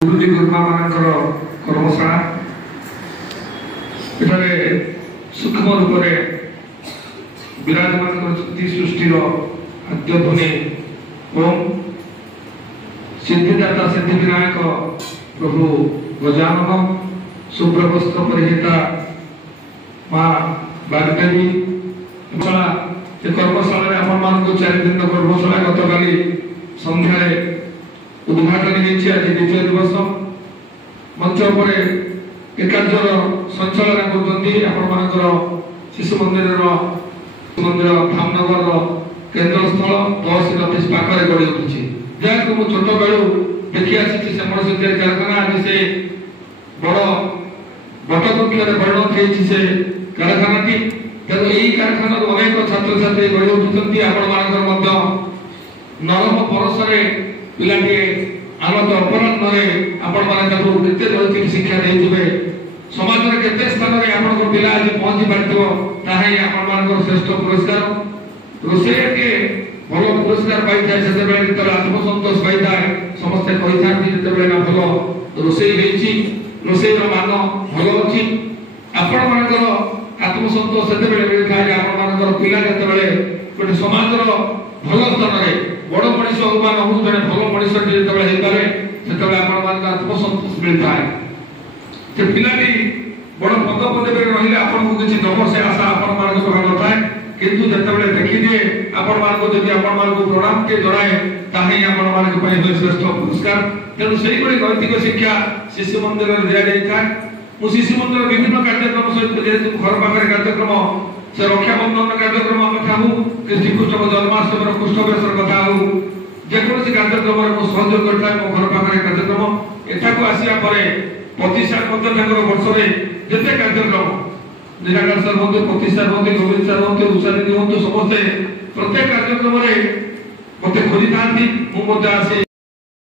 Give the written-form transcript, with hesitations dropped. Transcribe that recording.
गुरुजी गुरुमा मानकर कर्मशाला एठारे सूक्ष्म रूप से विराजमान करछथि सृष्टिर आद्य ध्वनि ओम सिद्धिदाता सिद्धिविनायक प्रभु गजानन सुप्रवस्त्र परिहिता माँ बागदेवी कर्मशाला आपण मान 4 दिन कर्मशाला गतकाली संध्यारे उद्घाटन होती। आज द्वितीय दिवस मंच पर कार्य संचालन कर शिशु मंदिर धामनगर केन्द्र स्थल तहसील अफिस् पाखे गढ़ी उठी जहाँ मुझे छोट बेलू देखी आसी श्यामल कारखाना आज से बड़ बटवृक्ष परिणत से कारखाना तेणु यही कारखाना अनेक छात्र छात्री गढ़ी उठुंट आपण नरम परसरे पिलाटी आनंद अपराह्न आपण मैंने शिक्षा देते समाज में केते स्थान में आपण पिला आज पहुंची पार्थिव आपण श्रेष्ठ पुरस्कार रोषे के भल पुरस्कार पाई से आत्मसंतोष पाई समस्ते कही था भल रोषे रोषे मान भल अच्छी आपण मान आत्मसंतोष से मिलता है आपण पिला जिते गोटे समाज भल स्थान में बड़ मनीष अनुमान हूँ जड़े भल मनीष जो आत्मसंतोष मिलता है पिलाटी बड़ पद पदवी रही किसी नव से आशा आपण था किंतु जिते देखिए आपण प्रणाम के जनाए ताही आपण श्रेष्ठ पुरस्कार तेणु से नैतिक शिक्षा शिशु मंदिर दि जाए मुझे शिशु मंदिर विभिन्न कार्यक्रम सहित जेहेतु घर पाखे कार्यक्रम से रक्षाबंधन कार्यक्रम कथा हूँ कि श्रीकृष्ण जन्माष्टमी कृष्णवेश कथा हूँ जेकोसी कार्यक्रम में सहयोग करता है मो घर पाखे कार्यक्रम एठाक आसिया प्रतिष्ठा वर्ष में जिते कार्यक्रम निराकार सर हूँ प्रतिष्ठा हूँ गोविंद सर हूँ उषा दीदी हूँ समस्ते प्रत्येक कार्यक्रम में मत खोजी था मुझे आसे